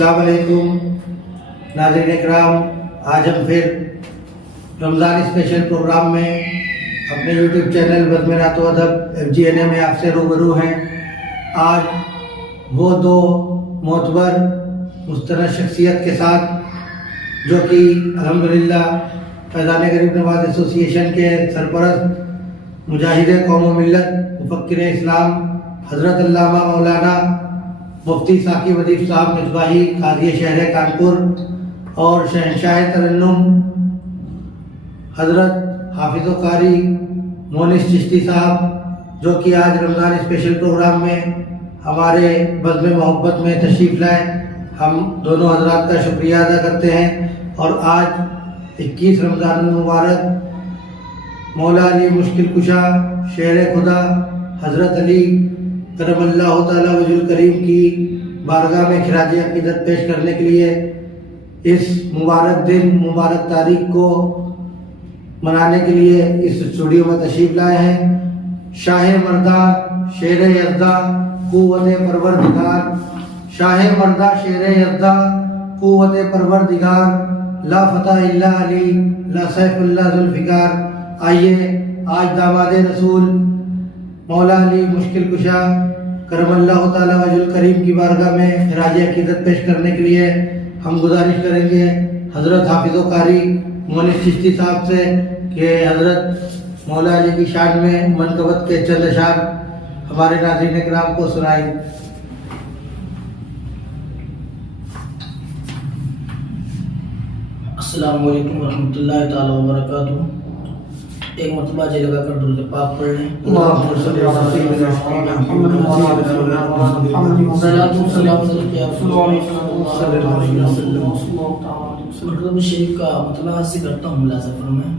السلام علیکم ناظرین اکرام، آج ہم پھر رمضان اسپیشل پروگرام میں اپنے یوٹیوب چینل بزم نعت و ادب FGNA میں آپ سے روبرو ہیں۔ آج وہ دو معتبر مستند شخصیت کے ساتھ جو کہ الحمدللہ فیضان غریب نواز ایسوسی ایشن کے سرپرست مجاہد قوم و ملت مفکر اسلام حضرت علامہ مولانا مفتی ثاقب ادیب صاحب مصباحی قاضی شہر کانپور اور شہنشاہ ترنم حضرت حافظ و قاری مونس چشتی صاحب جو کہ آج رمضان اسپیشل پروگرام میں ہمارے بزم محبت میں تشریف لائے، ہم دونوں حضرات کا شکریہ ادا کرتے ہیں۔ اور آج 21 رمضان المبارک مولا علی مشکل کشا شیر خدا حضرت علی کرم اللہ تعالیٰ وجہ الکریم کی بارگاہ میں خراج عقیدت پیش کرنے کے لیے اس مبارک دن مبارک تاریخ کو منانے کے لیے اس اسٹوڈیو میں تشریف لائے ہیں۔ شاہ مردہ شیر یزدہ قوت پروردگار، شاہ مردہ شیر یزدہ قوت پروردگار، لا فتح الا علی لا سیف اللہ ذوالفقار۔ آئیے آج داماد رسول مولا علی مشکل کشا کرم اللہ تعالیٰ وجہ الکریم کی بارگاہ میں خراج عقیدت پیش کرنے کے لیے ہم گزارش کریں گے حضرت حافظ و قاری مونس چشتی صاحب سے کہ حضرت مولا علی کی شان میں منقبت کے چند اشعار ہمارے ناظرین کرام کو سنائیں۔ السلام علیکم ورحمۃ اللہ تعالیٰ وبرکاتہ۔ ایک مرتبہ جی لگا کر درود پاک پڑھ لیں۔ مطلب شریف کا مطلع سے کرتا ہوں، ملازم فرمائیں۔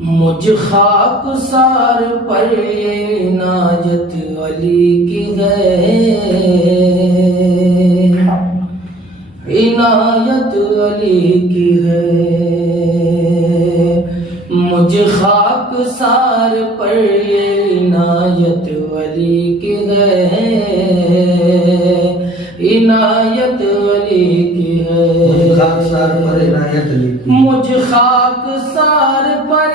مجھ خاک سار پر عنایت علی کی ہے، عنایت علی کی ہے، مجھ خاک سار پر عنایت علی کی ہے، عنایت علی کی ہے، خاک سار پر عنایت علی کی، مجھ خاک سار پر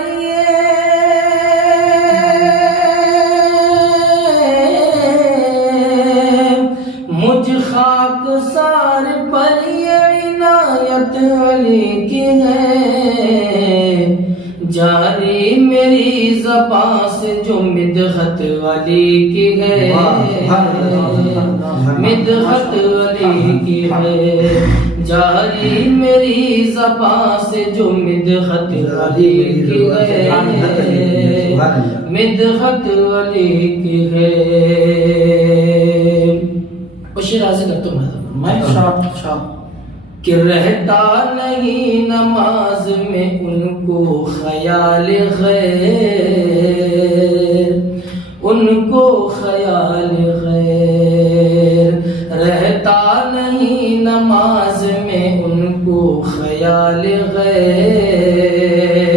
مجھ خاک سار پر عنایت علی کی ہے، جاری میری زبان سے جو مدحت علی کی ہے، مدحت علی کی ہے، جاری میری زبان سے جو مدحت علی کی ہے، مدحت علی کی ہے۔ شعر حاضر کرتا ہوں میں کہ رہتا نہیں نماز میں ان کو خیال غیر، ان کو خیال غیر، رہتا نہیں نماز میں ان کو خیال غیر،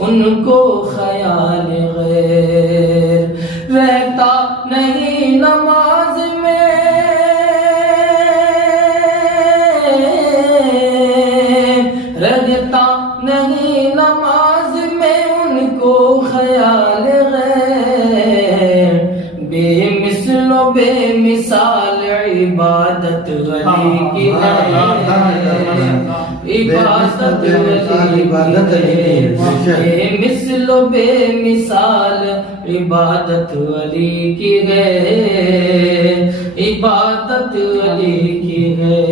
ان کو خیال غیر، رہتا نہیں نماز میں رہتا نہیں نماز میں ان کو خیال غیر، بے مثل و بے مثال عبادت علی کی ہے، عبادت علی، بے مثل و بے مثال عبادت علی کی ہے، عبادت علی کی ہے۔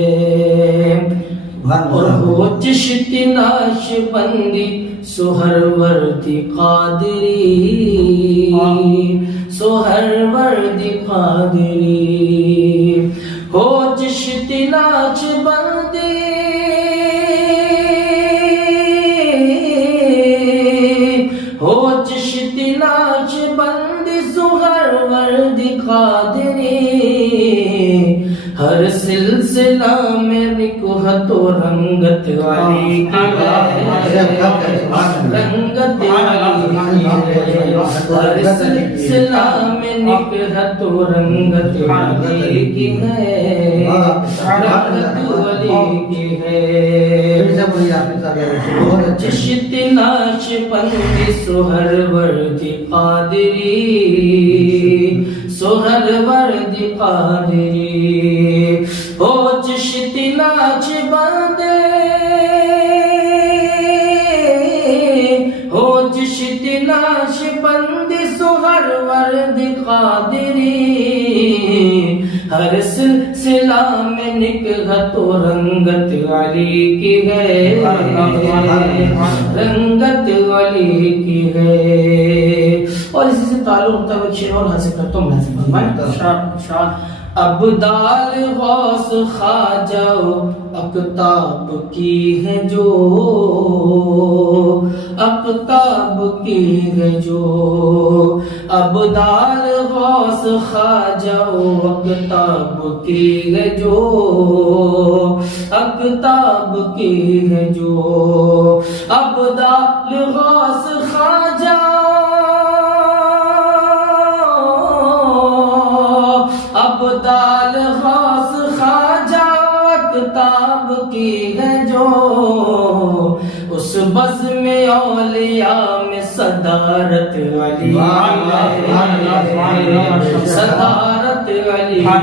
اور ہو چشتی ناش بندی سہر وردی قادری، سہر وردی قادری، ہو چشتی ناش بندی، ہو چشتی ناش بندی سہر وردی قادری، ہر سلسلہ میں نکہت و رنگت علی کی ہے، رنگت علی کی ہے، ہر سلسلہ میں نکہت و رنگت علی کی ہے، رنگت علی کی ہے، چشت ناش پندی سہر ورد قادری، سہر ورد قادری، ہو چشت ناچ بندے، ہو چشت ناچ بندی سہر ورد قادری، ہر سلسلہ میں نکہت و رنگت علی کی ہے، رنگت علی کی ہے۔ اور اسی سے تعلق ہوتا ہے، شعر اور حاصل کرتا ہوں، حاصل فرمائیں۔ ابدال غوث خواجہ اقطاب کی ہے جو، اقطاب کی ہے جو، ابدال غوث خواجہ اقطاب کی ہے جو، اقطاب کی ہے جو، ابدال غوث خواجہ، ابدال غوث خواجہ اقطاب کی ہے جو، اس بزم اولیاء میں صدارت علی ہے، صدارت علی ہے،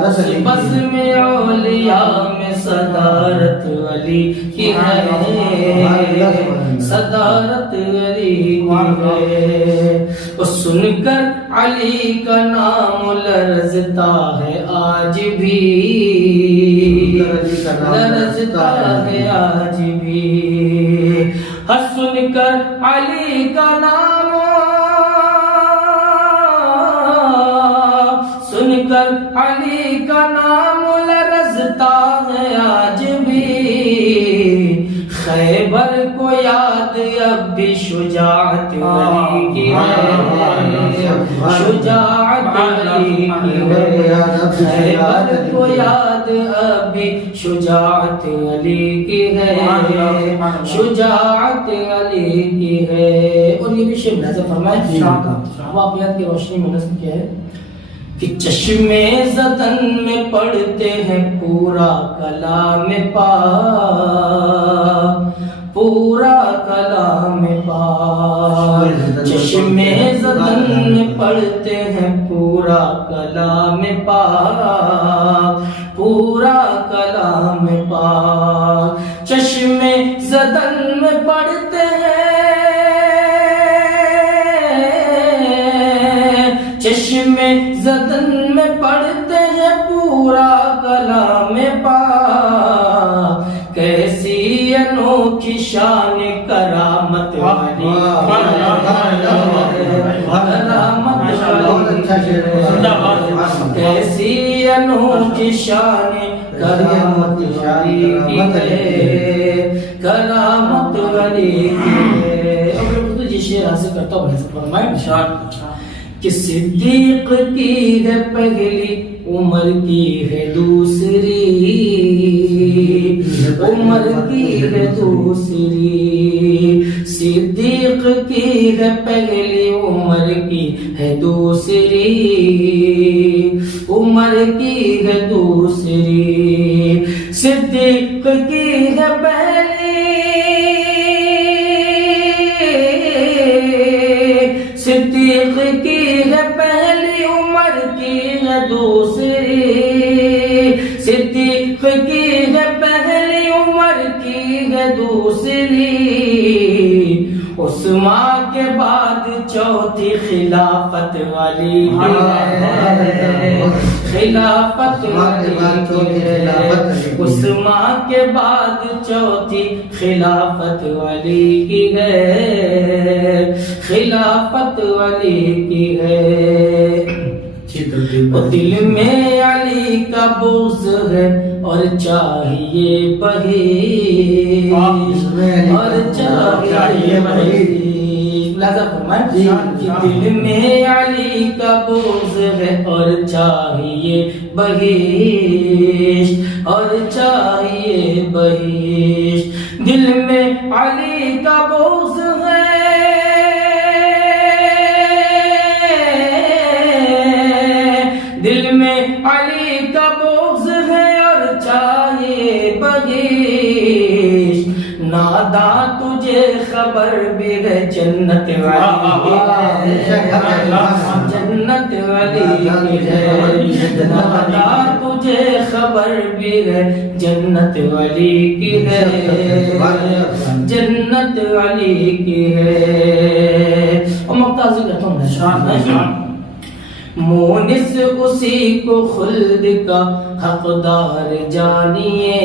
اس بزم اولیاء میں صدارت علی کی ہے، صدارت علی کی ہے۔ اور سن کر علی کا نام لرزتا ہے آج بھی، لرزتا ہے آج بھی، ہر سن کر علی کا نام، سن کر علی کا نام لرزتا ہے آج بھی، خیبر کو یاد اب بھی شجاعت علی کی ہے، شجاعت علی کی ہے، خیبر کو یاد اب بھی شجاعت علی کی ہے، شجاعت علی کی ہے۔ اور یہ بھی شعر ملاحظہ فرمائے، واقعات کی روشنی میں نظم کیا ہے کہ چشم زدن میں پڑھتے ہیں پورا کلام پاک، پورا کلام پاک، چشم زدن میں پڑھتے ہیں پورا کلام پاک، پورا کلام پاک، چشم زدن میں پڑھتے ہیں، چشم زدن میں پڑھتے ہیں پورا کلام پاک، کیسی انوکھی شان کرامت علی، کرامت علی، کیسی انوکھی شان کرامت علی کی ہے، کرامت علی کی ہے۔ اب میں جی شعر حاصل کرتا ہوں، بھائی فرمائیں کہ صدیق کی ہے پہلی عمر کی ہے دوسری، عمر کی ہے دوسری، صدیق کی ہے پہلی عمر کی ہے دوسری، عمر کی ہے دوسری، صدیق کی ہے پہلی، صدیق کی ہے پہلی عمر کی ہے دوسری، صدیق کی ہے پہلی عمر کی ہے دوسری، عثمان کے بعد چوتھی خلافت والی ہے، خلافت والی ہے، عثمان کے بعد چوتھی خلافت والی کی ہے، خلافت والی کی ہے۔ دل میں علی کا بغض ہے اور چاہیے بہی، اور چاہیے بہی، خلاصہ فرمائیں جی۔ کہ دل میں علی کا بغض ہے اور چاہیے بہشت، اور چاہیے بہشت، دل میں علی کا بغض ہے، دل میں علی کا بغض ہے اور چاہیے بہشت، نادا تجھے خبر بھی ہے جنت والی کی ہے، جنت والی کی ہے، نادا تجھے خبر بھی ہے جنت والی کی ہے، جنت والی کی ہے۔ اور ممتاز کرتا ہوں مونس اسی کو خلد کا حقدار جانیے،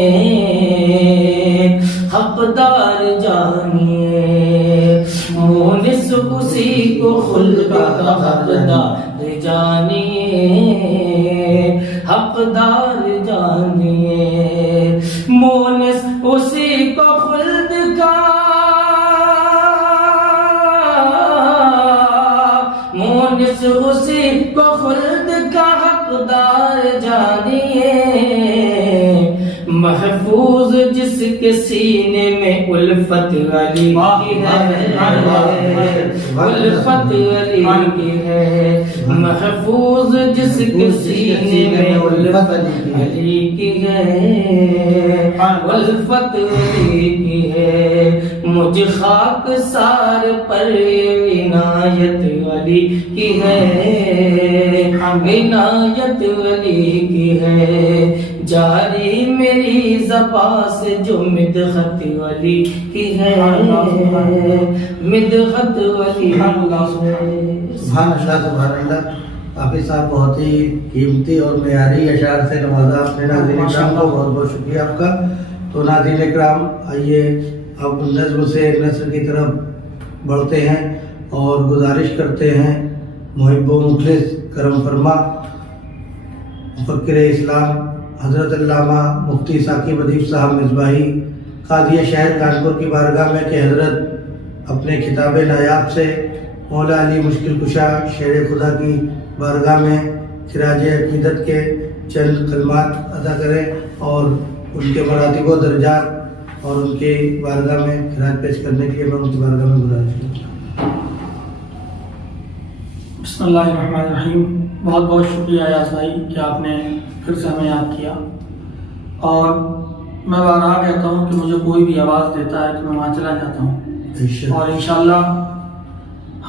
حقدار جانیے، مونس اسی کو خلد کا حقدار جانیے، حقدار جانیے، مونس اسی کو خلد کا، مونس اسی کو خلد کا حقدار جانیے، محفوظ جس کے سینے میں الفت علی کی ہے، الفت علی کی ہے، محفوظ جس کے سینے میں الفت علی کی ہے، الفت علی کی ہے، مجھ خاک سار پر عنایت علی کی ہے، عنایت علی کی ہے، جاری میری زبان سے جو مدحت علی کی ہے، مدحت علی کی ہے۔ سبحان اللہ سبحان اللہ۔ حافظ صاحب بہت ہی قیمتی اور معیاری اشعار سے نوازا آپ نے ناظرین اکرام کو، بہت بہت شکریہ آپ کا۔ تو ناظرین اکرام آئیے اب نظم سے نثر کی طرف بڑھتے ہیں اور گزارش کرتے ہیں محب و مخلص کرم فرما مفکر اسلام حضرت علامہ مفتی ثاقب ادیب صاحب مصباحی قاضی شہر کانپور کی بارگاہ میں کہ حضرت اپنے خطاب نایاب سے مولا علی مشکل کشا شیر خدا کی بارگاہ میں خراج عقیدت کے چند کلمات ادا کریں اور ان کے مراتب و درجات اور ان کے بارگاہ میں خراج پیش کرنے کے لیے میں ان کی بارگاہ میں گزارش کروں۔ بسم اللہ الرحمن الرحیم۔ بہت بہت شکریہ ایاز بھائی کہ آپ نے پھر سے ہمیں یاد کیا، اور میں بارہا کہتا ہوں کہ مجھے کوئی بھی آواز دیتا ہے تو میں وہاں چلا جاتا ہوں، اور انشاءاللہ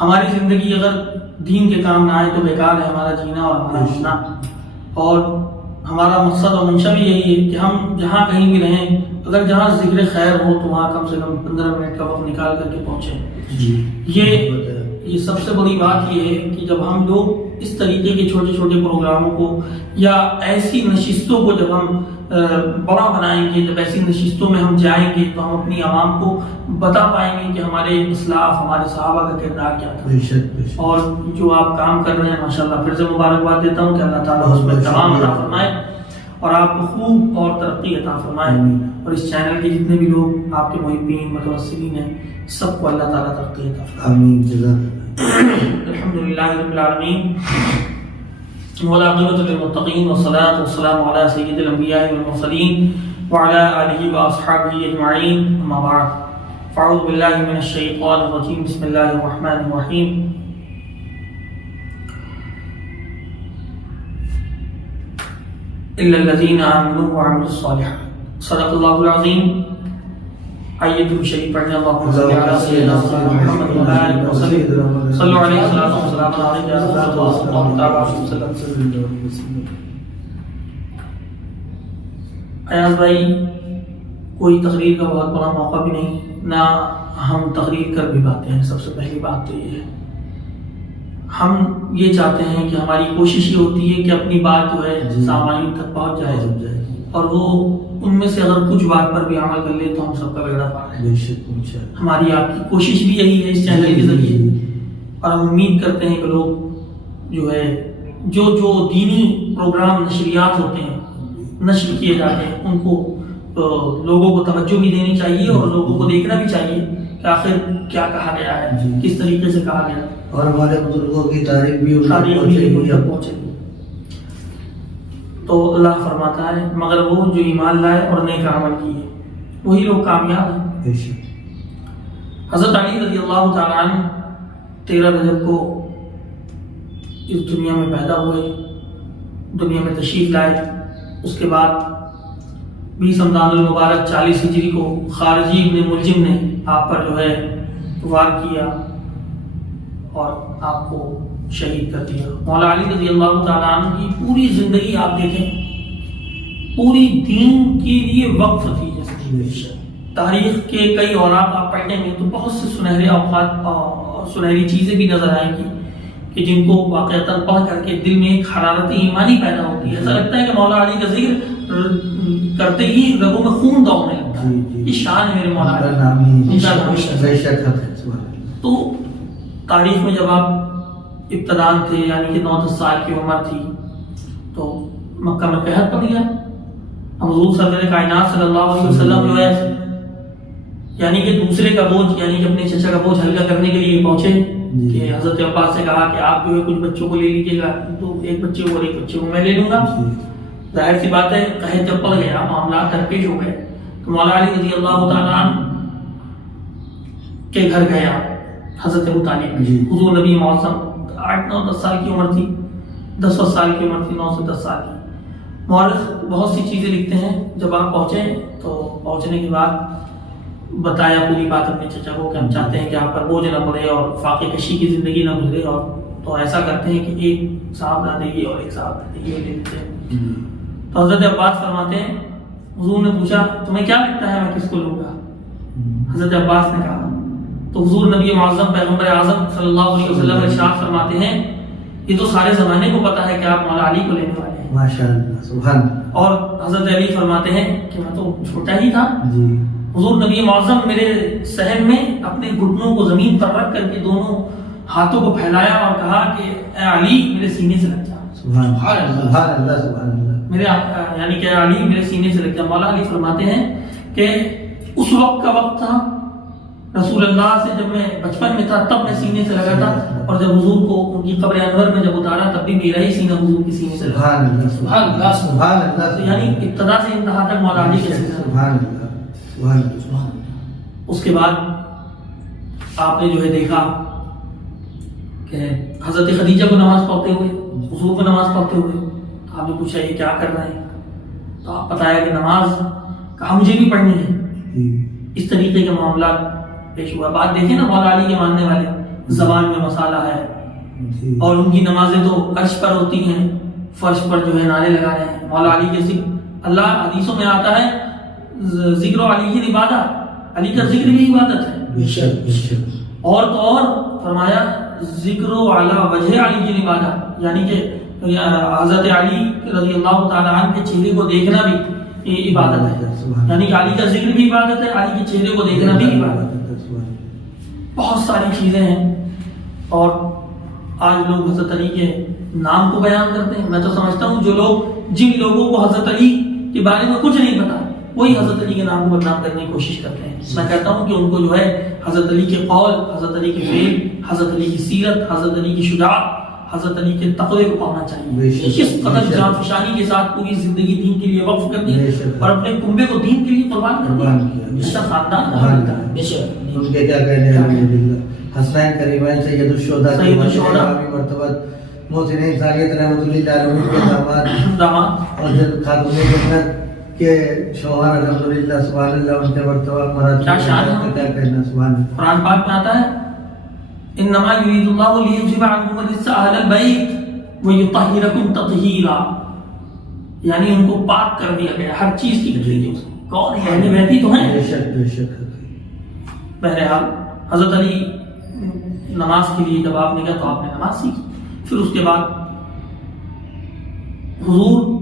ہماری زندگی اگر دین کے کام نہ آئے تو بیکار ہے ہمارا جینا اور ہمارا مرنا، اور ہمارا مقصد اور منشا بھی یہی ہے کہ ہم جہاں کہیں بھی رہیں، اگر جہاں ذکر خیر ہو تو وہاں کم سے کم 15 منٹ کا وقت نکال کر کے پہنچیں۔ یہ سب سے بڑی بات یہ ہے کہ جب ہم لوگ اس طریقے کے چھوٹے چھوٹے پروگراموں کو یا ایسی نشستوں کو جب ہم بڑا بنائیں گے، جب ایسی نشستوں میں ہم جائیں گے تو ہم اپنی عوام کو بتا پائیں گے کہ ہمارے اسلاف، ہمارے صحابہ کا کردار کیا تھا۔ اور جو آپ کام کر رہے ہیں ماشاءاللہ پھر سے مبارکباد دیتا ہوں کہ اللہ تعالیٰ اس میں تمام عطا فرمائے اور آپ کو خوب اور ترقی عطا فرمائے، اور اس چینل کے جتنے بھی لوگ آپ کے محبین متوسلین ہیں سب کو اللہ تعالیٰ ترقی عطا فرمائے۔ آمین جزاک اللہ۔ الحمدللہ رب العالمین والعاقبۃ للمتقین والصلاۃ والسلام علی سید الانبیاء والمرسلین وعلی آلہ واصحابہ اجمعین، اما بعد فاعوذ باللہ من الشیطان الرجیم، بسم اللہ الرحمن الرحیم۔ الا الذین آمنوا وعملوا الصالحات، صدق اللہ العظیم۔ آئیے درود شریف پڑھنے، اللہم صلی علی سیدنا محمد و آلہ وسلم، صلو علیہ وسلم علیہ وسلم۔ ایاز بھائی، کوئی تقریر کا بہت بڑا موقع بھی نہیں، نہ ہم تقریر کر بھی پاتے ہیں۔ سب سے پہلی بات تو یہ ہے، ہم یہ چاہتے ہیں کہ ہماری کوشش یہ ہوتی ہے کہ اپنی بات جو ہے سامعین تک پہنچ جائے، اور وہ ان میں سے اگر کچھ بات پر بھی عمل کر لے تو ہم سب کا بیڑا پار ہے۔ ہماری آپ کی کوشش بھی یہی ہے اس چینل کے ذریعے، اور ہم امید کرتے ہیں کہ لوگ جو ہے جو دینی پروگرام نشریات ہوتے ہیں، نشر کیے جاتے ہیں، ان کو لوگوں کو توجہ بھی دینی چاہیے اور لوگوں کو دیکھنا بھی چاہیے کہ آخر کیا کہا گیا ہے، کس طریقے سے کہا گیا، اور ہمارے بزرگوں کی تاریخ بھی پہنچے گی۔ تو اللہ فرماتا ہے مگر وہ جو ایمان لائے اور نیک عمل کیے وہی لوگ کامیاب ہیں۔ حضرت علی رضی اللہ تعالیٰ عنہ 13 رجب کو اس دنیا میں پیدا ہوئے، دنیا میں تشریف لائے۔ اس کے بعد 20 رمضان المبارک 40 ہجری کو خارجی ابن ملجم نے آپ پر جو ہے وار کیا اور آپ کو شہید کر دیا۔ مولا علی رضی اللہ تعالیٰ عنہ کی پوری زندگی آپ دیکھیں پوری دین کے لیے وقف تھی۔ جیسے تاریخ کے کئی اوراق آپ پڑھیں گے تو بہت سے سنہرے اوقات اور سنہری چیزیں بھی نظر آئیں گی کہ جن کو واقعتاً پڑھ کر کے دل میں ایک حرارت ایمانی پیدا ہوتی ہے۔ ایسا لگتا ہے کہ مولا علی کا ذکر کرتے ہی رگوں میں خون دوڑنے لگتا ہے۔ یہ شان ہے میرے مولا علی۔ تو تاریخ میں جب آپ ابتدان تھے یعنی کہ 9-10 سال کی عمر تھی تو مکہ میں قحط پڑ گیا۔ حضور سرور کائنات صلی اللہ علیہ وسلم جو ہے یعنی کہ دوسرے کا بوجھ یعنی کہ اپنے چچا کا بوجھ ہلکا کرنے کے لیے پہنچے کہ حضرت عباس سے کہا کہ آپ جو ہے کچھ بچوں کو لے لیجیے گا، تو ایک بچے کو اور ایک بچے کو میں لے لوں گا۔ ظاہر سی بات ہے قحط جب پڑ گیا معاملات درپیش ہو گئے تو مولا علی رضی اللہ تعالیٰ عنہ کے گھر گیا حضرت ابو طالب۔ حضور نبی معظم 8-9-10 سال کی عمر تھی، 10 سال کی عمر تھی، 9 سے 10 سال کی۔ مورخ بہت سی چیزیں لکھتے ہیں جب آپ پہنچے تو پہنچنے کے بعد بتایا پوری بات اپنے چچا کو کہ ہم چاہتے ہیں کہ آپ پر بوجھ نہ پڑے اور فاقہ کشی کی زندگی نہ گزرے، اور تو ایسا کرتے ہیں کہ ایک صاحبزادے اور ایک صاحبزادے لے لیتے ہیں۔ تو حضرت عباس فرماتے ہیں حضور نے پوچھا تمہیں کیا لگتا ہے میں کس کو لوں گا؟ حضرت عباس نے کہا تو حضور نبی معظم پیغمبر اعظم صلی اللہ علیہ وسلم ارشاد فرماتے ہیں یہ تو سارے زمانے کو پتا ہے کہ آپ مولا علی کو لینے والے ہیں۔ ماشاءاللہ سبحان اللہ۔ اور حضرت علی فرماتے ہیں کہ میں تو چھوٹا ہی تھا، حضور نبی معظم میرے صحن میں اپنے گھٹنوں کو زمین پر رکھ کر کے دونوں ہاتھوں کو پھیلایا اور کہا کہ اے علی میرے سینے سے لگ جا۔ سبحان اللہ سبحان اللہ۔ میرے یعنی کہ علی میرے سینے سے لگ جا۔ مولا علی فرماتے ہیں کہ اس وقت کا وقت تھا رسول اللہ سے جب میں بچپن میں تھا تب میں سینے سے لگا تھا، اور جب حضور کو ان کی قبر انور میں جب اتارا تب بھی میرا ہی سینہ حضور کی سینے سے لگا۔ سبحان اللہ سبحان اللہ۔ یعنی ابتدا سے انتہا تک مولا علی کے سینے سے لگا۔ اس کے بعد آپ نے جو ہے دیکھا کہ حضرت خدیجہ کو نماز پڑھتے ہوئے، حضور کو نماز پڑھتے ہوئے، تو آپ نے پوچھا یہ کیا کر رہے ہیں؟ تو آپ بتایا کہ نماز کہا مجھے بھی پڑھنی ہے۔ اس طریقے کے معاملات پیش ہوا۔ بات دیکھیں نا مولا علی کے ماننے والے زبان میں مسالہ ہے اور ان کی نمازیں تو عرش پر ہوتی ہیں، فرش پر جو ہے نعرے لگا رہے ہیں مولا علی کے ذکر۔ اللہ حدیثوں میں آتا ہے ذکر و علی کی عبادت، علی کا ذکر بھی عبادت ہے۔ اور تو اور فرمایا ذکر و علی وجہ علی کی عبادت، یعنی کہ حضرت علی رضی اللہ تعالیٰ عنہ کے چہرے کو دیکھنا بھی عبادت ہے، یعنی کہ علی کا ذکر بھی عبادت ہے، علی کے چہرے کو دیکھنا بھی عبادت ہے۔ بہت ساری چیزیں ہیں اور آج لوگ حضرت علی کے نام کو بیان کرتے ہیں۔ میں تو سمجھتا ہوں جو لوگ جن لوگوں کو حضرت علی کے بارے میں کچھ نہیں پتا وہی حضرت علی کے نام کو بدنام کرنے کی کوشش کرتے ہیں۔ میں کہتا ہوں کہ ان کو جو ہے حضرت علی کے قول، حضرت علی کے فعل، حضرت علی کی سیرت، حضرت علی کی شجاعت، حضرت علی کے تقوی کو پانا چاہیے۔ کس قدر جان فشانی کے ساتھ پوری زندگی دین کے لیے وقف کر دی اور اپنے کنبے کو دین کے لیے قربان کر دیا۔ اس کا خاندان ان کے کیا کہنے ہیں؟ الحمدللہ حسنین کریمین سید الشہداء مرتبہ محسن انسانیت رحمۃ اللہ علیہ کے داماد اور خاتون جنت کے شوہر الحمدللہ سبحان اللہ، ان کے مرتبہ مراد کیا کہنا سبحان اللہ۔ قرآن پاک میں آتا ہے انما یرید اللہ لیذھب عنکم الرجس اہل البیت ویطہرکم تطہیرا، یعنی ان کو پاک کر دیا گیا ہر چیز کی تقدیر سے۔ کون ہے؟ اہل بیت ہی تو ہیں۔ بے شک بے شک۔ بہرحال حضرت علی نماز کے لیے جب آپ نے کہا تو آپ نے نماز سیکھی۔ پھر اس کے بعد حضور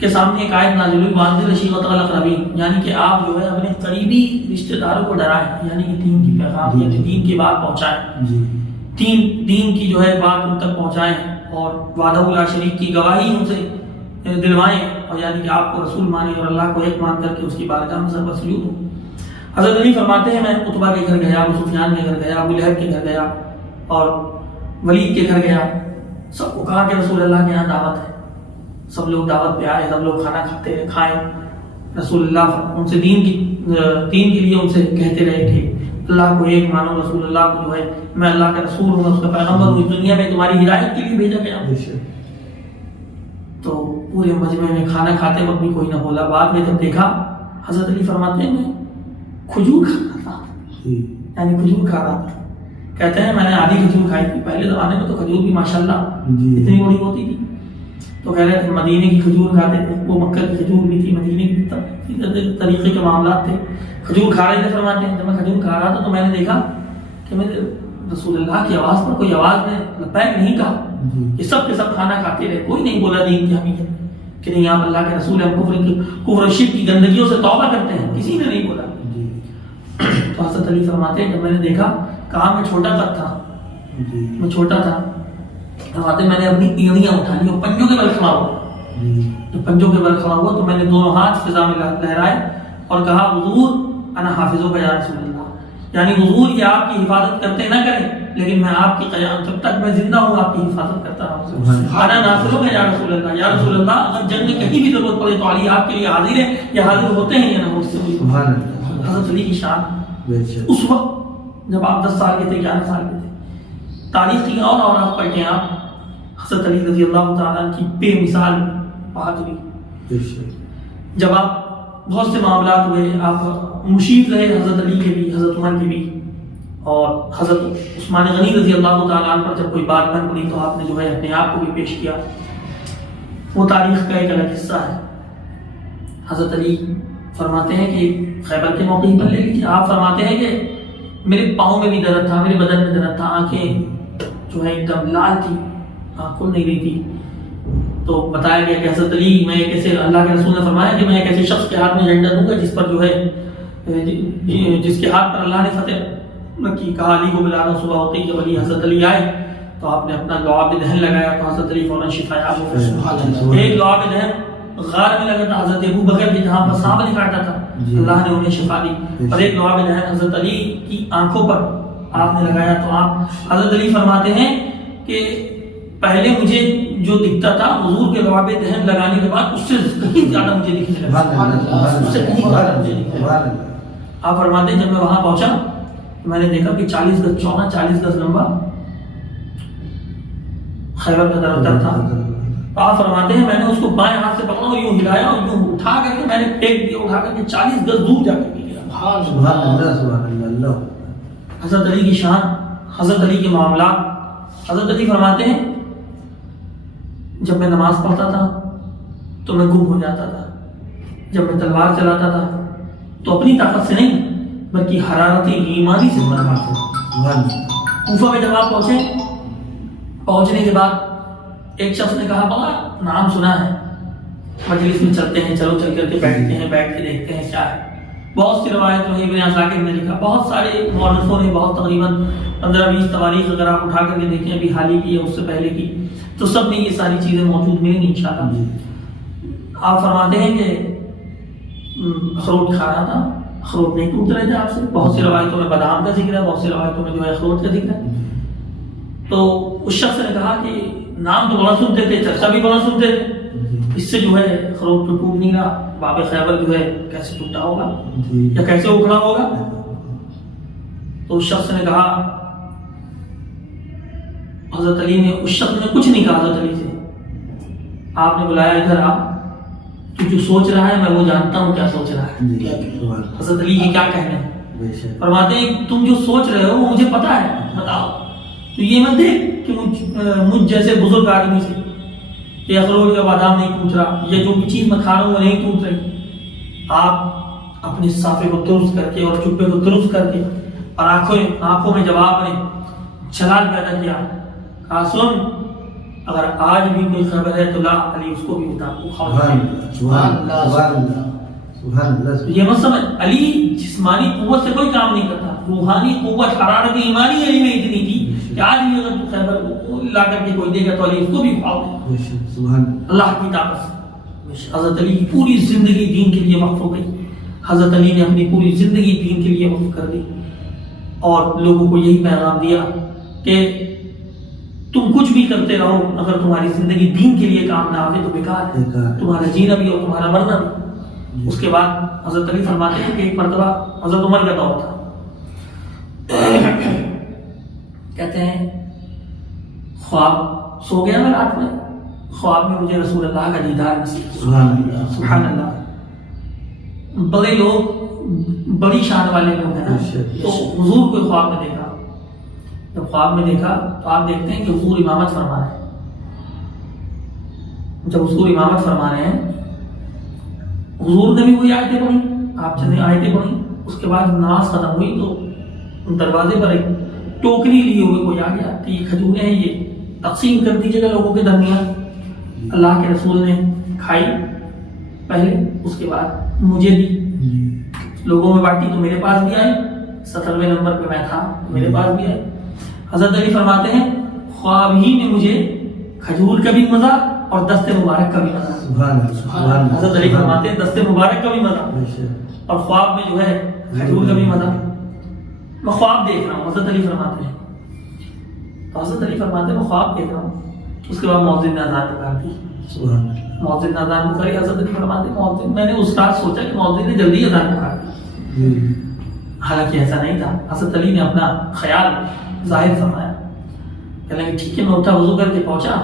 کے سامنے ایک آیت نازل ہوئی وانذر عشیرتک الاقربین، یعنی کہ آپ جو ہے اپنے قریبی رشتہ داروں کو ڈرائیں، یعنی کہ دین کی پیغام یعنی دین کی بات پہنچائیں، دین کی جو ہے بات ان تک پہنچائیں اور وحدہ لا شریک کی گواہی ان سے دلوائیں اور یعنی کہ آپ کو رسول مانے اور اللہ کو ایک مان کر کے اس کی بارگاہ میں سر سجود ہوں۔ حضرت علی فرماتے ہیں میں عتبہ کے گھر گیا، ابو سفیان کے گھر گیا، ابو لہب کے گھر گیا اور ولید کے گھر گیا، سب کو کہا کہ رسول اللہ کے یہاں دعوت ہے، سب لوگ دعوت پہ آئے، سب لوگ کھانا کھائیں۔ رسول اللہ ان سے دین کے لیے ان سے کہتے رہے کہ اللہ کو ایک مانو، رسول اللہ کو جو ہے میں اللہ کا رسول ہوں، اس کا پیغمبر ہوں، اس دنیا میں تمہاری ہدایت کے لیے بھیجا گیا ہوں۔ تو پورے مجمع میں کھانا کھاتے وقت بھی کوئی نہ بولا۔ بعد میں جب دیکھا حضرت علی فرماتے ہیں میں کھجور کھا رہا تھا، یعنی کھجور کھا رہا تھا۔ کہتے ہیں میں نے آدھی کھجور کھائی تھی، پہلے زمانے میں تو کھجور بھی ماشاءاللہ اتنی بڑی ہوتی تھی، تو کہہ رہے تھے مدینے کی کھجور کھاتے تھے، وہ مکہ کی کھجور بھی تھی، مدینے کی بھی طریقے کے معاملات تھے، کھجور کھا رہے تھے۔ فرماتے ہیں جب میں کھجور کھا رہا تھا تو میں نے دیکھا کہ میرے رسول اللہ کی آواز پر کوئی آواز نے لبیک نہیں کہا، یہ سب کے سب کھانا کھاتے رہے، کوئی نہیں بولا دین کی حمیت کہ نہیں آپ اللہ کے رسول ہیں، کفر و شرک کی گندگیوں سے توبہ کرتے ہیں، کسی نے نہیں بولا۔ تو حضرت علی فرماتے ہیں جب میں نے دیکھا، کہا میں چھوٹا تک تھا، میں چھوٹا تھا، فرماتے میں نے اپنی ایڑیاں اٹھا لی اور پنجوں کے بل کھڑا ہوا، جب پنجوں کے بل کھڑا ہوا تو میں نے دونوں ہاتھ فضا میں لہرائے اور کہا حضور انا حافظوں کا یا رسول اللہ، یعنی حضور یہ آپ کی حفاظت کرتے نہ کریں لیکن میں آپ کی قیام جب تک میں زندہ ہوں آپ کی حفاظت کرتا رہوں، انا ناصروں کا یا رسول اللہ، یا رسول اللہ اگر جنگ میں کہیں بھی ضرورت پڑے تو علی آپ کے لیے حاضر ہے، یا حاضر ہوتے ہیں یا نہ ہوتے ہیں۔ حضرت علی کی شان اس وقت جب آپ 10 سال کے تھے، 11 سال کے تھے، تاریخ کی اور آپ پڑھتے ہیں آپ حضرت علی رضی اللہ تعالیٰ کی بے مثال بہادری، جب آپ بہت سے معاملات ہوئے، آپ مشیر رہے حضرت علی کے بھی، حضرت عمر کے بھی، اور حضرت عثمان غنی رضی اللہ تعالیٰ عنہ پر جب کوئی بات بن پڑی تو آپ نے جو ہے اپنے آپ کو بھی پیش کیا، وہ تاریخ کا ایک الگ حصہ ہے۔ حضرت علی فرماتے ہیں کہ خیبر کے موقع پر لے لیجیے، آپ فرماتے ہیں کہ میرے پاؤں میں بھی درد تھا، میرے بدن میں درد تھا، آنکھیں جو ہے ایک دم لال تھی، آنکھ کھل نہیں رہی تھی۔ تو بتایا گیا کہ حضرت علی میں ایک ایسے اللہ کے رسول نے فرمایا کہ میں ایک ایسے شخص کے ہاتھ میں جھنڈا دوں گا جس پر جو ہے جس کے ہاتھ پر اللہ نے فتح کی، کہا علی کو بلانا صبح ہوتے ہی جب علی حضرت علی آئے تو آپ نے اپنا لعاب دہن لگایا تو حضرت علی فوراً شفا یاب ہو گئے۔ ایک لعاب دہن غار میں لگا تھا حضرت ابو بکر کے جہاں پر سانپ نے کاٹا تھا، اللہ نے انہیں شفا دی، اور ایک لعاب دہن حضرت علی کی آنکھوں پر آپ نے لگایا تو آپ حضرت علی فرماتے ہیں کہ پہلے مجھے جو دکھتا تھا حضور کے لعاب دہن لگانے کے بعد اس سے کہیں زیادہ مجھے دکھنے لگا۔ آپ فرماتے ہیں جب میں وہاں پہنچا میں نے دیکھا کہ 40 گز چوڑا 40 گز لمبا خیبر کا درختر تھا۔ آپ فرماتے ہیں میں نے اس کو بائیں ہاتھ سے پکڑا اور یوں ہلایا اور یوں اٹھا کر کے میں نے پھینک دیا، اٹھا کر کے 40 گز دور جا کے گیا۔ سبحان اللہ۔ حضرت علی کی شان، حضرت علی کے معاملات۔ حضرت علی فرماتے ہیں جب میں نماز پڑھتا تھا تو میں گم ہو جاتا تھا، جب میں تلوار چلاتا تھا تو اپنی طاقت سے نہیں بلکہ حرارت ایمانی سے مرتا تھا۔ کوفہ میں جب آپ پہنچنے کے بعد ایک شخص نے کہا بابا نام سنا ہے، مجلس میں چلتے ہیں، چلو چل کر کے بیٹھتے ہیں، بیٹھ کے دیکھتے ہیں کیا ہے۔ بہت سی روایتوں میں ابن عساکر نے لکھا، بہت سارے مورخوں نے بہت تقریباً 15-20 تواریخ اگر آپ اٹھا کر کے دیکھیں ابھی حال ہی کی یا اس سے پہلے کی تو سب میں یہ ساری چیزیں موجود ملیں گی انشاءاللہ۔ آپ فرماتے ہیں کہ اخروٹ کھا رہا تھا، اخروٹ نہیں ٹوٹ رہے تھے آپ سے، بہت سی روایتوں میں بادام کا ذکر ہے، بہت سی روایتوں میں جو ہے اخروٹ کا ذکر ہے۔ تو اس شخص نے کہا کہ نام تو بڑا سنتے تھے، چرچا بھی بڑا سنتے تھے، اس سے جو ہے اخروٹ تو ٹوٹ نہیں رہا، باب خیبر جو ہے کیسے ٹوٹا ہوگا یا کیسے اکھڑا ہوگا؟ تو اس شخص نے کہا، حضرت علی نے، اس شخص نے کچھ نہیں کہا حضرت علی سے، آپ نے بلایا ادھر آ، تو جو سوچ رہا ہے میں وہ جانتا ہوں کیا سوچ رہا ہے۔ حضرت علی یہ کیا کہنا ہے؟ فرماتے ہیں تم جو سوچ رہے ہو وہ مجھے پتا ہے، بتاؤ۔ تو یہ مت دیکھ کہ مجھ جیسے بزرگ آدمی سے کہ اخروٹ کا بادام نہیں ٹوٹ رہا یا جو بھی چیز میں کھا رہا ہوں وہ نہیں ٹوٹ رہی۔ آپ اپنے صافے کو درست کر کے اور چپے کو درست کر کے اور آنکھوں میں جب آپ نے چھلال پیدا کیا، کہا سن اگر آج بھی کوئی خبر ہے تو لا علی اس کو بھی بتا۔ یہ مت سمجھ، علی جسمانی قوت سے کوئی کام نہیں کرتا، روحانی قوت حرارت ایمانی علی میں اتنی تھی کہ آج بھی اگر تو خیبر لا کر کے کوئی دے گا تو علی اس کو بھی کھاؤ۔ اللہ کی طاقت سے حضرت علی کی پوری زندگی دین کے لیے وقف ہو گئی. حضرت علی نے اپنی پوری زندگی دین کے لیے وقف کر دی اور لوگوں کو یہی پیغام دیا کہ تم کچھ بھی کرتے رہو، اگر تمہاری زندگی دین کے لیے کام نہ آئے تو بیکار ہے، تمہارا جینا بھی اور تمہارا مرنا بھی. اس کے بعد حضرت علی فرماتے ہیں کہ ایک مرتبہ حضرت عمر کا دور تھا. کہتے ہیں خواب سو گیا میں رات میں، خواب میں مجھے رسول اللہ کا دیدار نصیب. سبحان اللہ. بڑے لوگ، بڑی شان والے لوگ ہیں نا، تو حضور کو خواب میں دیکھا. جب خواب میں دیکھا تو آپ دیکھتے ہیں کہ حضور امامت فرما رہے ہیں. جب حضور امامت فرما رہے ہیں، حضور نے بھی وہی آیتیں پڑھی، آپ نے آیتیں پڑھی. اس کے بعد نماز ختم ہوئی تو دروازے پر ایک ٹوکری لیے ہوئے کوئی آ گیا کہ یہ کھجوریں ہیں، یہ تقسیم کر دیجیے گا لوگوں کے درمیان. اللہ کے رسول نے کھائی پہلے، اس کے بعد مجھے دی، لوگوں میں بانٹی تو میرے پاس بھی آئی. 17ویں نمبر پہ میں تھا، میرے پاس بھی آئی. حضرت علی فرماتے ہیں خواب ہی میں مجھے کھجور کا بھی مزہ اور دست مبارک کا بھی مزہ. حضرت علی فرماتے ہیں دست مبارک کا بھی مزہ اور خواب میں جو ہے کھجور کا بھی مزہ. میں خواب دیکھ رہا ہوں، حضرت علی فرماتے ہیں. تو حضرت علی فرماتے ہیں میں خواب دیکھ رہا ہوں. اس کے بعد مؤذن نے اذان پکار دی. مؤذن نے اذان پکاری. حضرت علی فرماتے ہیں مؤذن، میں نے اس رات سوچا کہ مؤذن نے جلدی اذان پکار دی، حالانکہ ایسا نہیں تھا. حضرت علی نے اپنا خیال ظاہر فرمایا. کہنے لگے ٹھیک ہے، میں اٹھا وضو کر کے پہنچا،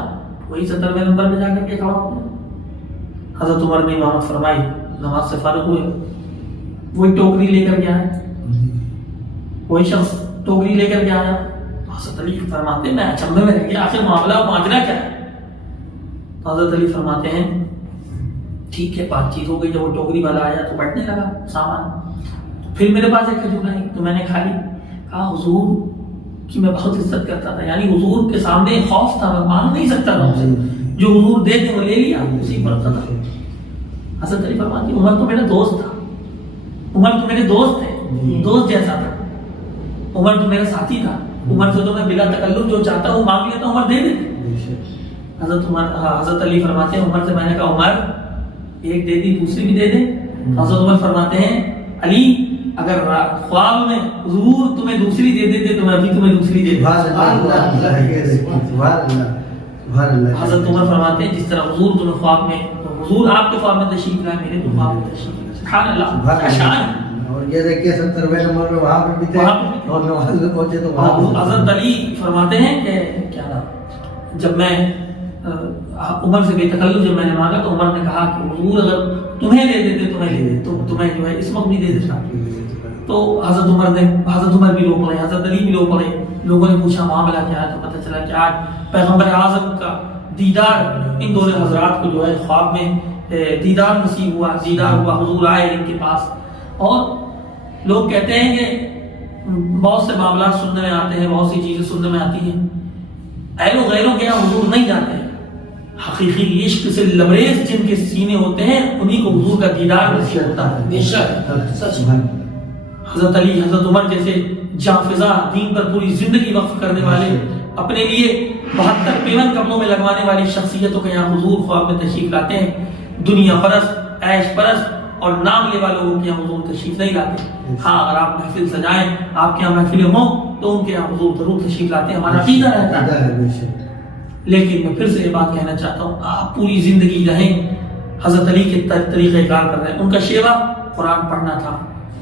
وہی 17ویں نمبر پہ جا کر کے کھڑا ہوں. حضرت عمر نے امامت فرمائی، نماز سے فارغ ہوئے. وہی ٹوکری لے کر کے آئے، وہی شخص ٹوکری لے کر کے آیا. حضرت علی فرماتے ہیں میں اچنبھے میں رہ گیا، آخر معاملہ و ماجرا کیا ہے. تو حضرت علی فرماتے ہیں ٹھیک ہے، بات چیت ہو گئی. جب وہ ٹوکری والا آیا تو بٹنے لگا سامان. پھر میرے پاس ایک کھجور آئی تو میں نے کھا لی. کہا حضور کی میں بہت عزت کرتا تھا، یعنی حضور کے سامنے خوف تھا، میں مانگ نہیں سکتا تھا. جو حضور دیتے وہ لے لیا، اسی پر رکھتا تھا. حضرت علی فرماتے ہیں عمر تو میرا دوست تھا، عمر تو میرے دوست تھے، دوست جیسا تھا. عمر تو میرا ساتھی تھا. عمر سے تو میں بلا تکلف جو چاہتا ہوں مانگ لیتا، عمر دے دیتے. حضرت علی فرماتے ہیں عمر سے میں نے کہا عمر ایک دے دی، دوسری بھی دے دے. حضرت عمر فرماتے ہیں علی اگر خواب میں حضور تمہیں دوسری دے دیتے تو میں ابھی تمہیں دوسری دے دیتا. حضرت عمر فرماتے ہیں جس طرح حضور تمہیں خواب میں، تو حضور آپ کے خواب میں تشریف لائے، میرے تو خواب میں تشریف لائے. سبحان اللہ، کیا شان. اور یہ دیکھیے 17ویں نمبر پہ وہاں پہ بھی تھے اور نماز میں پہنچے تو وہاں. حضرت علی فرماتے ہیں کہ کیا نام، جب میں عمر سے بے تکلف جب میں نے مانگا تو عمر نے کہا کہ حضور اگر تمہیں لے دیتے تمہیں لے دیتے تو تمہیں جو ہے اس وقت بھی دے دیتا. تو حضرت عمر بھی رو پڑے، حضرت علی بھی رو پڑے. لوگوں نے پوچھا معاملہ کیا ہے، تو پتہ چلا کہ آج پیغمبر اعظم کا دیدار ان دونوں حضرات کو جو ہے خواب میں دیدار نصیب ہوا، دیدار ہوا. حضور آئے ان کے پاس اور لوگ کہتے ہیں کہ بہت سے معاملات سننے میں آتے ہیں، بہت سی چیزیں سننے میں آتی ہیں. اہل و غیروں کے یہاں حضور نہیں جاتے ہیں. حقیقی عشق سے لبریز جن کے سینے ہوتے ہیں انہی کو حضور کا دیدار نصیب ہوتا ہے. بے شک سچ. حضرت علی، حضرت عمر جیسے جانفزا دین پر پوری زندگی وقف کرنے والے، اپنے لیے 72 پیون کپڑوں میں لگوانے والی شخصیتوں کے یہاں حضور خواب میں تشریف لاتے ہیں. دنیا پرست، عیش پرست اور نام لیوا لوگوں کے یہاں حضور تشریف نہیں لاتے. ہاں اگر آپ محفل سجائیں، آپ کے یہاں محفل ہوں تو ان کے یہاں حضور ضرور تشریف لاتے ہیں، ہمارا عقیدہ رہتا ہے. لیکن میں پھر سے یہ بات کہنا چاہتا ہوں، آپ پوری زندگی رہیں حضرت علی کے طریقہ کار کر رہے ہیں. ان کا شیوا قرآن پڑھنا تھا،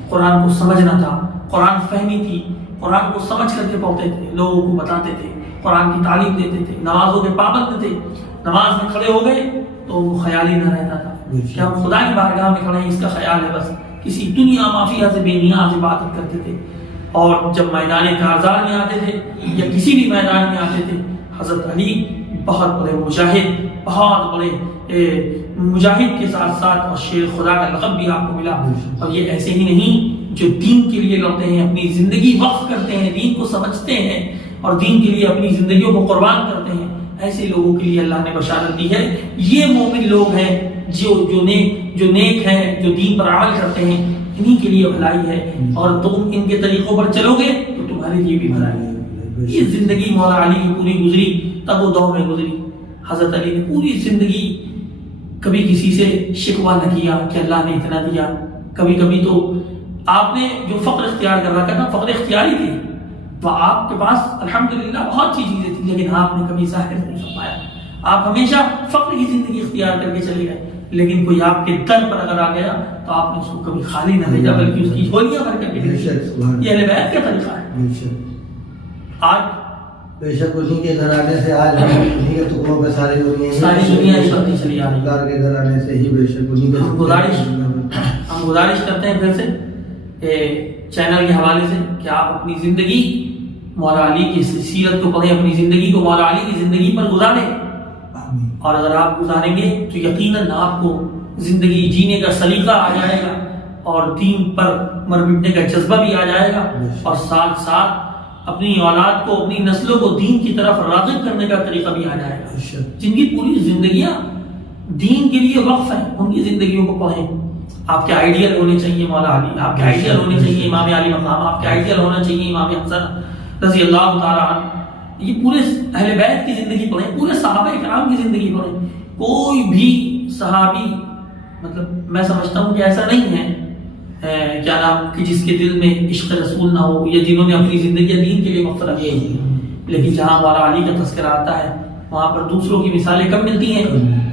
قرآن کو سمجھنا تھا، قرآن فہمی تھی، قرآن کو سمجھ کر کے پڑھتے تھے، لوگوں کو بتاتے تھے، قرآن کی تعلیم دیتے تھے، نمازوں کے پابند تھے. نماز میں کھڑے ہو گئے تو وہ خیال ہی نہ رہتا تھا کہ ہم خدا کی بارگاہ میں کھڑے ہیں، اس کا خیال ہے بس. کسی دنیا مافیا سے بے نیاز عبادت کرتے تھے. اور جب میدان کارزار میں آتے تھے یا کسی بھی میدان میں آتے تھے، حضرت علی بہت بڑے مجاہد، بہت بڑے مجاہد کے ساتھ ساتھ اور شیر خدا کا لقب بھی آپ کو ملا. اور یہ ایسے ہی نہیں جو دین کے لیے لڑتے ہیں، اپنی زندگی وقف کرتے ہیں، دین کو سمجھتے ہیں اور دین کے لیے اپنی زندگیوں کو قربان کرتے ہیں. ایسے لوگوں کے لیے اللہ نے بشارت دی ہے. یہ مومن لوگ ہیں جو نیک ہیں، جو دین پر عمل کرتے ہیں، انہی کے لیے بھلائی ہے. اور تم ان کے طریقوں پر چلو گے تو تمہارے لیے بھی بھلائی ہے. یہ زندگی مولا علی کی پوری گزری، تب وہ دور میں گزری. حضرت علی نے پوری زندگی کبھی کسی سے شکوہ نہ کیا کہ اللہ نے اتنا دیا. کبھی کبھی تو آپ نے جو فقر اختیار کر رکھا تھا فقر اختیاری تھی, تو آپ کے پاس الحمدللہ بہت سی چیزیں تھیں, لیکن آپ نے کبھی ظاہر نہیں فرمایا. آپ ہمیشہ فقر کی زندگی اختیار کر کے چلے گئے, لیکن کوئی آپ کے در پر اگر آ گیا تو آپ نے اس کو کبھی خالی نہ بھیجا, بلکہ اس کی جھولیاں بھر کر کے بھیجی. یہ اہل بیت کا طریقہ ہے. آج بے شک انہیں کے گھرانے سے آج ہم انہیں کے ٹکڑوں پہ ساری دنیا ہی بنتی چلی آ رہی ہے. سرکار کے گھرانے سے ہی بے شک انہیں کے ہم گزارش کرتے ہیں پھر سے چینل کے حوالے سے کہ آپ اپنی زندگی مولا علی کی سیرت کو پڑھیں, اپنی زندگی کو مولا علی کی زندگی پر گزاریں, اور اگر آپ گزاریں گے تو یقیناً آپ کو زندگی جینے کا سلیقہ آ جائے گا, اور دین پر مر مٹنے کا جذبہ بھی آ جائے گا, اور ساتھ ساتھ اپنی اولاد کو, اپنی نسلوں کو دین کی طرف راغب کرنے کا طریقہ بھی آ جائے گا. جن کی پوری زندگیاں دین کے لیے وقف ہیں, ان کی زندگیوں کو پڑھیں. آپ کے آئیڈیل ہونے چاہیے مولا علی, آپ کے آئیڈیل ہونے چاہیے امام علی مقام, آپ کے آئیڈیل ہونا چاہیے امام حسن رضی اللہ تعالیٰ عنہ. یہ پورے اہل بیت کی زندگی پڑھیں, پورے صحابہ کرام کی زندگی پڑھیں. کوئی بھی صحابی مطلب میں سمجھتا ہوں کہ ایسا نہیں ہے کیا نام کہ جس کے دل میں عشق رسول نہ ہو, یا جنہوں نے اپنی زندگی دین کے لیے وقف رکھی ہے. لیکن جہاں مولا علی کا تذکرہ آتا ہے وہاں پر دوسروں کی مثالیں کم ملتی ہیں,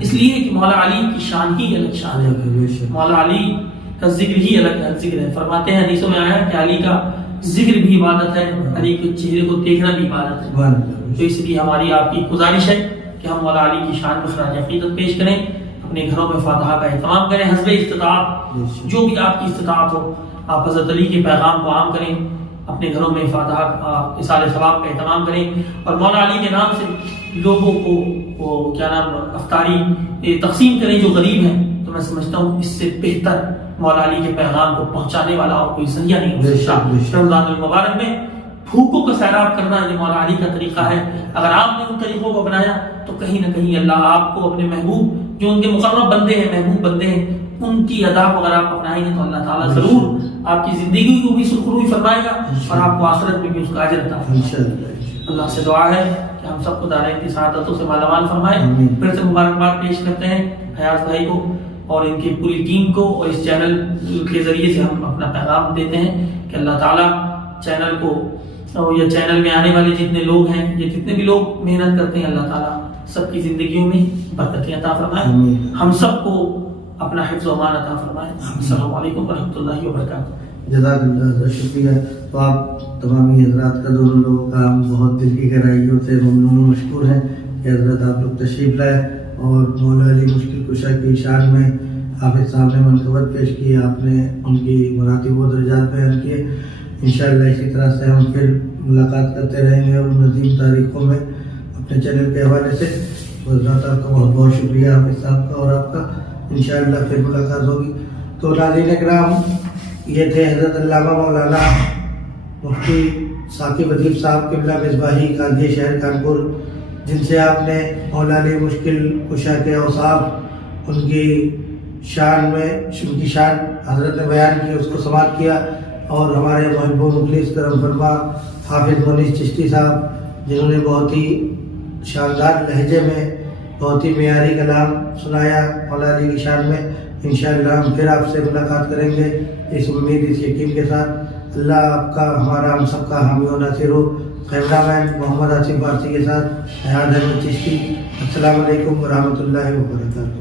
اس لیے کہ مولا علی کی شان ہی الگ شان ہے. مولا علی کا ذکر ہی الگ ذکر ہے. فرماتے ہیں حدیثوں میں آیا کہ علی کا ذکر بھی عبادت ہے, علی کے چہرے کو دیکھنا بھی عبادت ہے. تو اس لیے ہماری آپ کی گزارش ہے کہ ہم مولا علی کی شان میں خراج عقیدت پیش کریں, اپنے گھروں میں فاتحہ کا اہتمام کریں حسب استطاعت, جو بھی آپ کی استطاعت ہو. آپ حضرت علی کے پیغام کو عام کریں, اپنے گھروں میں فاتحہ اصال ثواب کا اہتمام کریں, اور مولا علی کے نام سے لوگوں کو کیا نام افطاری تقسیم کریں جو غریب ہیں. تو میں سمجھتا ہوں اس سے بہتر مولا علی کے پیغام کو پہنچانے والا اور کوئی ذریعہ نہیں ہو سکتا. رمضان المبارک میں بھوکوں کو سیراب کرنا یہ مولا علی کا طریقہ ہے. اگر آپ نے ان طریقوں کو اپنایا تو کہیں نہ کہیں اللہ آپ کو اپنے محبوب جو ان کے مقرب بندے ہیں, محبوب بندے ہیں, ان کی ادا کو اگر آپ اپنائیں گے تو اللہ تعالیٰ ضرور آپ کی زندگی کو بھی سرخروئی فرمائے گا, اور آپ کو آخرت میں بھی اس کا اجر عطا فرمائے. اللہ سے دعا ہے کہ ہم سب کو دارین کی سعادتوں سے مالامال فرمائے. پھر سے مبارکباد پیش کرتے ہیں حیات بھائی کو اور ان کی پوری ٹیم کو, اور اس چینل کے ذریعے سے ہم اپنا پیغام دیتے ہیں کہ اللہ تعالیٰ چینل کو اور یہ چینل میں آنے والے جتنے لوگ ہیں, یہ جتنے بھی لوگ محنت کرتے ہیں, اللہ تعالیٰ سب کی زندگیوں میں برکتیں عطا فرمائے, ہم سب کو اپنا حفظ و امان عطا فرمائے. السلام علیکم ورحمۃ اللہ وبرکاتہ. جزاک اللہ شکریہ. تو آپ تمامی حضرات کا دونوں لوگوں کا ہم بہت دل کی گہرائیوں سے ممنون و مشکور ہیں کہ حضرت آپ لوگ تشریف لائے اور مولا علی مشکل کشا کی شان میں آپ کے سامنے منقبت پیش کی, آپ نے ان کی مراتب و درجات بیان کیے. انشاءاللہ اسی طرح سے ہم پھر ملاقات کرتے رہیں گے اور نظیم تاریخوں میں اپنے چینل کے حوالے سے. حضرات آپ کا بہت بہت شکریہ, حافظ صاحب کا اور آپ کا. انشاءاللہ پھر ملاقات ہوگی. تو ناظرین کرام, یہ تھے حضرت علامہ مولانا مفتی ثاقب ادیب صاحب قبلہ مصباحی قاضی شہر کانپور, جن سے آپ نے مولا علی مشکل کشا کے اوصاف ان کی شان حضرت نے بیان کی, اس کو سماعت کیا. اور ہمارے محب و مخلص کرم فرما حافظ مونس چشتی صاحب جنہوں نے بہت ہی شاندار لہجے میں بہت ہی معیاری کلام سنایا مولا علی کی شان میں. انشاءاللہ ہم پھر آپ سے ملاقات کریں گے اس امید اس یقین کے ساتھ. اللہ آپ کا ہمارا ہم سب کا حامی و ناصر ہو. کیمرہ مین محمد آصف بارسی کے ساتھ حیات احمد چشتی. السلام علیکم ورحمۃ اللہ وبرکاتہ.